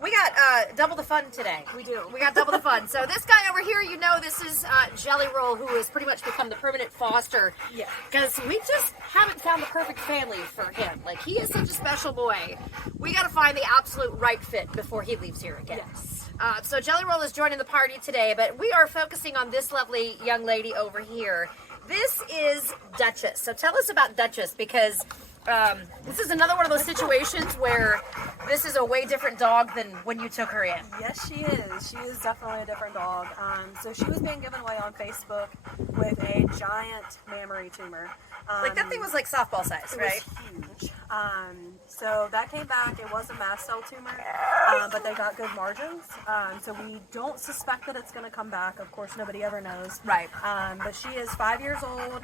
We got double the fun today. We do. We got double the fun. So this guy over here, you know, this is Jelly Roll, who has pretty much become the permanent foster. Yeah. Because we just haven't found the perfect family for him. Like, he is such a special boy. We got to find the absolute right fit before he leaves here again. Yes. So Jelly Roll is joining the party today, but we are focusing on this lovely young lady over here. This is Duchess. So tell us about Duchess, because this is another one of those situations where this is a way different dog than when you took her in. Yes, she is. She is definitely a different dog. So she was being given away on Facebook with a giant mammary tumor. Like, that thing was like softball size, right? It was huge. So that came back. It was a mast cell tumor, but they got good margins. So we don't suspect that it's going to come back. Of course, nobody ever knows. Right. But she is 5 years old.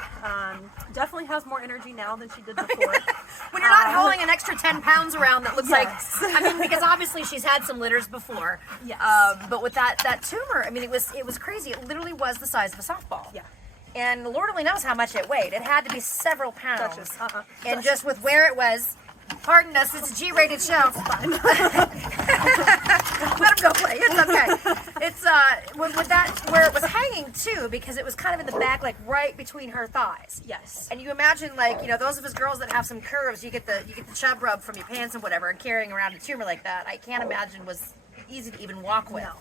Definitely has more energy now than she did before. When you're not hauling an extra 10 pounds around that looks Yes. like, I mean, because obviously she's had some litters before. Yes. But with that tumor, I mean, it was crazy. It literally was the size of a softball. Yeah. And Lord only knows how much it weighed. It had to be several pounds. Duchess, And just with where it was, pardon us, it's a G-rated show. Fine. Let him go play. It's okay. It's with that where it was hanging too, because it was kind of in the back, like right between her thighs. Yes. And you imagine, like, you know, those of us girls that have some curves, you get the chub rub from your pants and whatever, and carrying around a tumor like that, I can't imagine was easy to even walk with. No.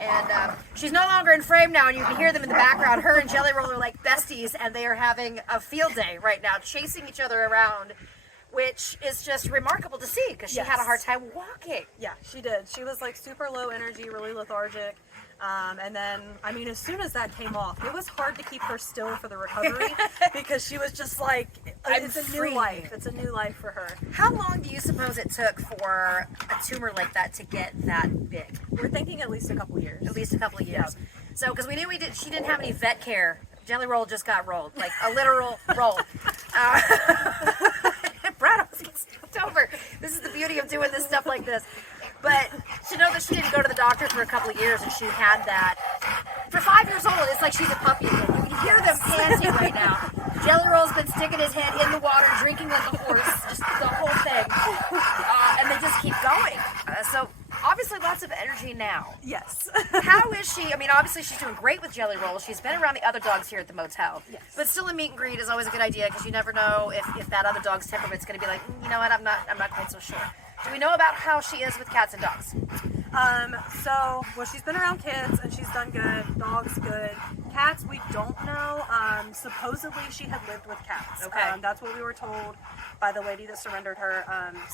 And she's no longer in frame now, and you can hear them in the background. Her and Jelly Roll are like besties, and they are having a field day right now, chasing each other around, which is just remarkable to see, because she had a hard time walking. Yeah, she did. She was like super low energy, really lethargic. And then, I mean, as soon as that came off, it was hard to keep her still for the recovery because she was just like, it's a new life. It's a new life for her. How long do you suppose it took for a tumor like that to get that big? We're thinking at least a couple years. At least a couple of years. So, because we knew she didn't have any vet care. Jelly Roll just got rolled, like a literal roll. Brad almost gets tipped over. This is the beauty of doing this stuff like this. But to know that she didn't go to the doctor for a couple of years and she had that. For 5 years old, it's like she's a puppy again. You can hear them panting right now. Jelly Roll's been sticking his head in the water, drinking like a horse, just the whole thing. And they just keep going. So obviously lots of energy now. Yes. How is she? I mean, obviously she's doing great with Jelly Roll. She's been around the other dogs here at the motel. Yes. But still, a meet and greet is always a good idea, because you never know if that other dog's temperament's going to be like, you know what, I'm not quite so sure. Do we know about how she is with cats and dogs? Well, she's been around kids and she's done good. Dogs, good. Cats, we don't know. Supposedly she had lived with cats. Okay. That's what we were told by the lady that surrendered her.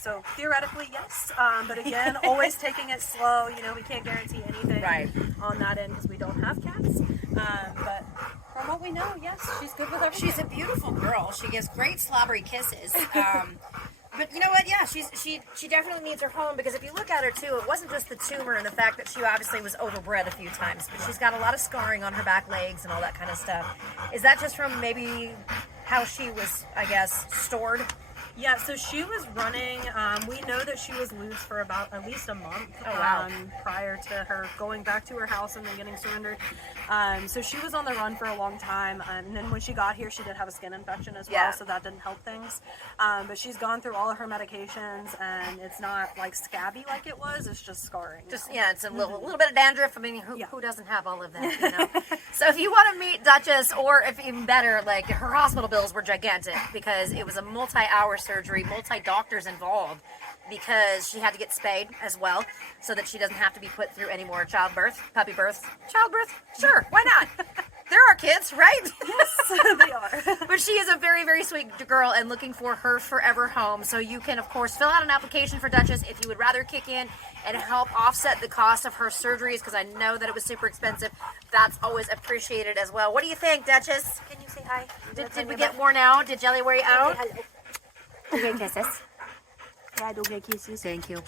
So theoretically, yes. But again, always taking it slow. You know, we can't guarantee anything on that end because we don't have cats. But from what we know, yes, she's good with everything. She's a beautiful girl. She gives great slobbery kisses. But you know what? Yeah, she definitely needs her home, because if you look at her too, it wasn't just the tumor and the fact that she obviously was overbred a few times, but she's got a lot of scarring on her back legs and all that kind of stuff. Is that just from maybe how she was, I guess, stored? Yeah, so she was running. We know that she was loose for about at least a month. Oh, wow. Prior to her going back to her house and then getting surrendered. So she was on the run for a long time. And then when she got here, she did have a skin infection as well, so that didn't help things. But she's gone through all of her medications, and it's not like scabby like it was. It's just scarring. It's a little bit of dandruff. I mean, who doesn't have all of that? You know? So if you want to meet Duchess, or if even better, like, her hospital bills were gigantic, because it was a multi-hour surgery, multi-doctors involved, because she had to get spayed as well, so that she doesn't have to be put through any more puppy births. Childbirth? Sure, why not? There are kids, right? Yes, they are. But she is a very, very sweet girl, and looking for her forever home. So you can, of course, fill out an application for Duchess if you would rather kick in and help offset the cost of her surgeries, because I know that it was super expensive. That's always appreciated as well. What do you think, Duchess? Can you say hi? Did we get more now? Did Jelly wear you out? Okay, kisses. Yeah, I do get kisses. Thank you.